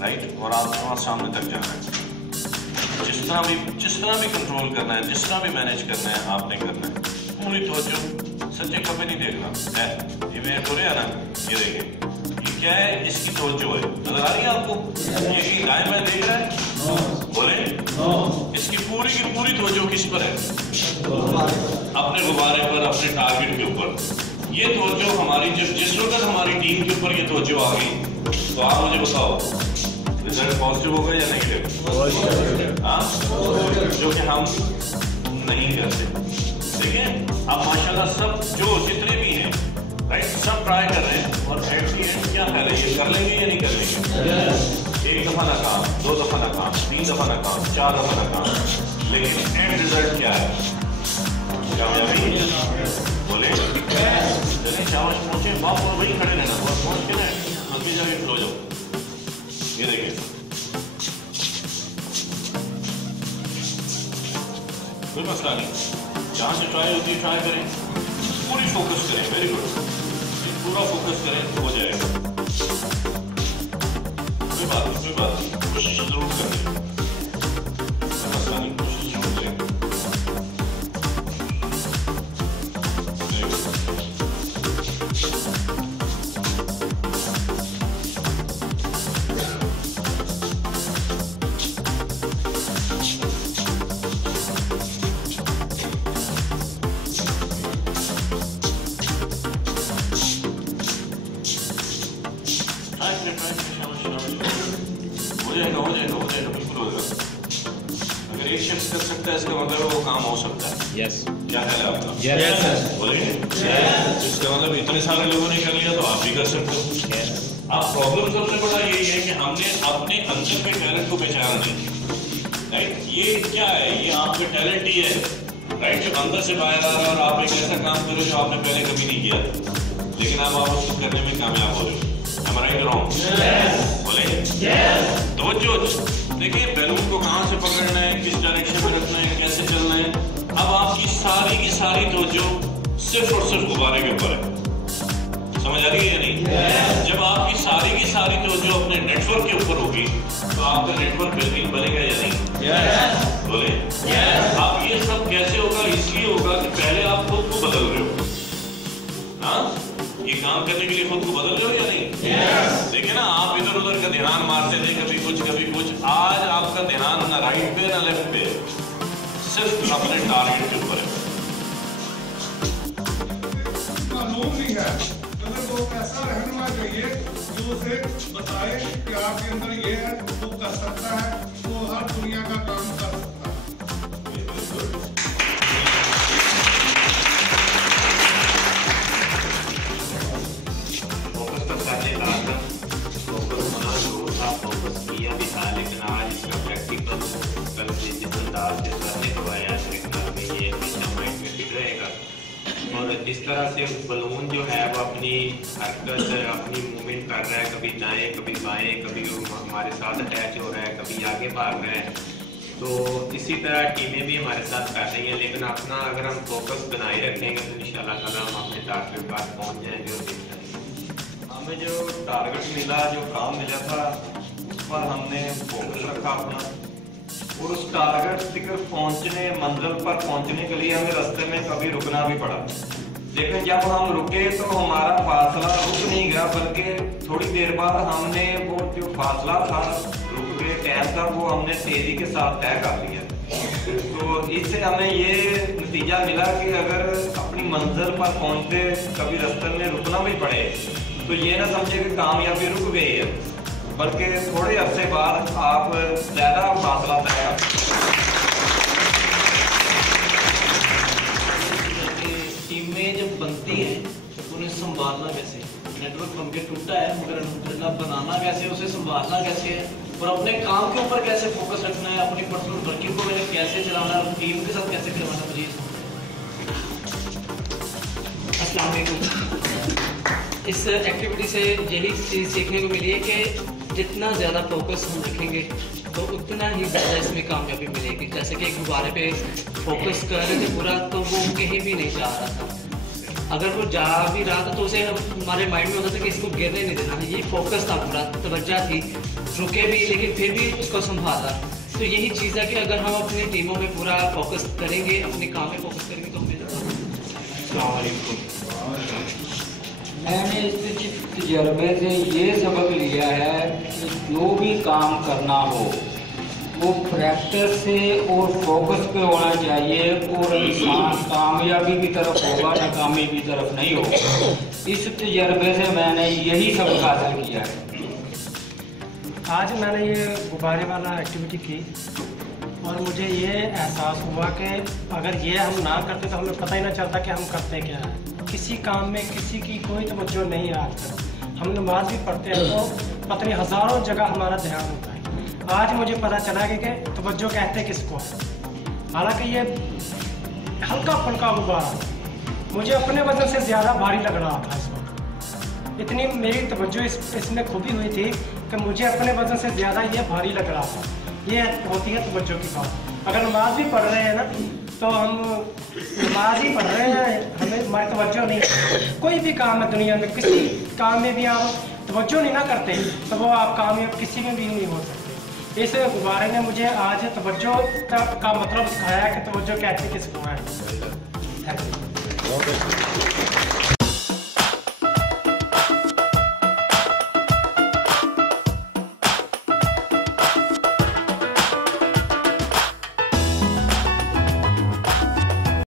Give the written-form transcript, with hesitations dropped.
Right, और आपको वहाँ सामने तक जाना है। जिस तरह भी कंट्रोल करना है, जिस तरह भी मैनेज करना है, आपने करना है। पूरी तवज्जो, सच्चे कभी नहीं देखना है। ये मेरे पूरे है ना, ये देखिए ये क्या है, इसकी तवज्जो है, नजर आ रही है आपको? ये दाएं बाएं देख रहा है, बोले इसकी पूरी की पूरी तवज्जो किस पर है? अपने गुब्बारे पर, अपने टारगेट के ऊपर। ये तवज्जो हमारी जिस वक्त हमारी टीम के ऊपर ये तवज्जो आ गई, तो आप मुझे बताओ रिजल्ट पॉजिटिव होगा या नेगेटिव? जो कि हम नहीं करते। ठीक है, अब माशाल्लाह सब जो जितने भी हैं, राइट, सब ट्राई कर रहे हैं, और एट दी एंड क्या पहले ये कर लेंगे या नहीं कर लेंगे? एक दफा नाकाम, 2 दफा नाकाम, 3 दफा नाकाम, 4 दफा नाकाम, लेकिन एंड रिजल्ट क्या है? कामयाबी। बोले चलिए शाबाश, पहुंचे बाप, और वही खड़े रहना, और पहुंच के ना अभी जाके खो जाओ। ये देखिए कोई मसला नहीं, जहाँ से ट्राई होती है ट्राई करें, पूरी फोकस करें। वेरी गुड, पूरा फोकस करें तो हो जाएगा। कोई बात नहीं, कोशिश जरूर करें, कोई मसला नहीं, कोशिश जरूर करें। हो जाएगा, बिल्कुल होगा। अगर एक शख्स कर सकता है, इसका मतलब वो काम हो सकता है। यस, क्या है आपका? यस सर, बोलेंगे? इसका मतलब इतने सारे लोगों ने कर लिया तो आप भी कर सकते हो। अब प्रॉब्लम सबसे बड़ा यही है कि हमने अपने अंदर के टैलेंट को पहचाना नहीं, राइट। ये क्या है? ये आपका टैलेंट ही है, राइट, जो अंदर से बाहर आ रहा है, और आप एक ऐसा काम करो जो आपने पहले कभी नहीं किया, लेकिन अब आप उसको करने में कामयाब हो रहे हो। Right wrong? बोले तवज्जो। देखिए बैलून को कहाँ से पकड़ना है, किस डायरेक्शन में रखना है, कैसे चलना है। अब आपकी सारी की सारी तवज्जो सिर्फ और सिर्फ गुब्बारे के ऊपर है। समझ आ रही है या नहीं? जब आपकी सारी की सारी तवज्जो अपने नेटवर्क के ऊपर होगी, तो आपका नेटवर्क बिल्कुल बनेगा या नहीं? बोले अब ये सब कैसे होगा? इसलिए होगा कि पहले आप खुद को बदल रहे हो। हाँ, ये काम करने के लिए खुद को बदल रहे हो या नहीं? देखिए ना, आप इधर उधर का ध्यान मारते थे, कभी कुछ कभी कुछ। आज आपका ध्यान ना राइट पे ना लेफ्ट पे, सिर्फ अपने टारगेट के ऊपर है। मालूम नहीं है, अगर वो ऐसा रहनुमा चाहिए जो उसे बताए कि आपके अंदर ये है, वो कर सकता है, वो हर दुनिया का काम कर सकता है। लेकिन आज इसका प्रैक्टिकल कल से जिस अंदाज से सर ने करवाया है, ये हमेशा माइंड में फिट रहेगा। और जिस तरह से बलून जो है वो अपनी हरकत, अपनी मूवमेंट कर रहा है, कभी दाएं कभी बाएं, कभी हमारे साथ अटैच हो रहा है, कभी आगे भाग रहा है, तो इसी तरह टीमें भी हमारे साथ कर रही हैं। लेकिन अपना अगर हम फोकस बनाए रखेंगे तो इंशाल्लाह ताला हम अपने टारगेट पर पहुँच जाएंगे। और देख जाएंगे हमें जो टारगेट मिला, जो काम मिला था, पर हमने फोकस रखा अपना, और उस टारगेट तक पहुंचने, मंजिल पर पहुंचने के लिए हमें रास्ते में कभी रुकना भी पड़ा। लेकिन जब हम रुके तो हमारा फासला रुक नहीं गया, बल्कि थोड़ी देर बाद हमने वो जो फासला था, रुक के टाइम था, वो हमने तेजी के साथ तय कर लिया। तो इससे हमें ये नतीजा मिला कि अगर अपनी मंजिल पर पहुंचते कभी रास्ते में रुकना भी पड़े, तो ये ना समझे कि कामयाबी रुक गई है, बल्कि थोड़े अरसे बाद आप ज्यादा फासला तय कर। टीमें जब बनती हैं तो उन्हें संभालना कैसे? नेटवर्क बनके टूटा है, मगर अल्हम्दुलिल्लाह बनाना कैसे, उसे संभालना कैसे है, और अपने काम के ऊपर कैसे फोकस रखना है, अपनी पर्सनल वर्किंग को मैंने कैसे चलाना है, टीम के साथ कैसे करवाना। मुझे अस्सलाम वालेकुम। इस एक्टिविटी से यही चीज़ सीखने को मिली है कि जितना ज़्यादा फोकस हम रखेंगे तो उतना ही ज़्यादा इसमें कामयाबी मिलेगी। जैसे कि एक गुब्बारे पे फोकस कर रहे थे पूरा, तो वो कहीं भी नहीं जा रहा था। अगर वो जा भी रहा था तो उसे हमारे माइंड में होता था कि इसको गिरने नहीं देना, ये फोकस था पूरा, तवज्जो थी, रुके भी लेकिन फिर भी उसको संभाला। तो यही चीज़ है कि अगर हम अपनी टीमों में पूरा फोकस करेंगे, अपने काम में फोकस करेंगे तो हमें मैंने इस तजर्बे से ये सबक लिया है कि जो भी काम करना हो वो प्रैक्टिस से और फोकस पे होना चाहिए, और इंसान कामयाबी की तरफ होगा, नाकामी की तरफ नहीं होगा। इस तजर्बे से मैंने यही सबक हासिल किया है। आज मैंने ये गुब्बारे वाला एक्टिविटी की और मुझे ये एहसास हुआ कि अगर ये हम ना करते तो हमें पता ही ना चलता कि हम करते क्या है। किसी काम में किसी की कोई तवज्जो नहीं है। आजकल हम नमाज भी पढ़ते हैं तो पता नहीं हज़ारों जगह हमारा ध्यान होता है। आज मुझे पता चला कि तवज्जो कहते किसको है। हालांकि ये हल्का फुल्का गुब्बारा मुझे अपने वजन से ज़्यादा भारी लग रहा था। इस वक्त इतनी मेरी तवज्जो इसमें खुबी हुई थी कि मुझे अपने वजन से ज़्यादा ये भारी लग रहा था। ये होती है तवज्जो की बात। अगर नमाज भी पढ़ रहे हैं ना तो हम नमाज ही पढ़ रहे हैं, हमें हमारी तवज्जो नहीं। कोई भी काम है दुनिया में, किसी काम में भी आप तवज्जो नहीं ना करते तो वो आप कामयाब किसी में भी नहीं हो सकते। इस गुब्बारे ने मुझे आज तवज्जो का मतलब सिखाया कि तवज्जो कहते किसको है।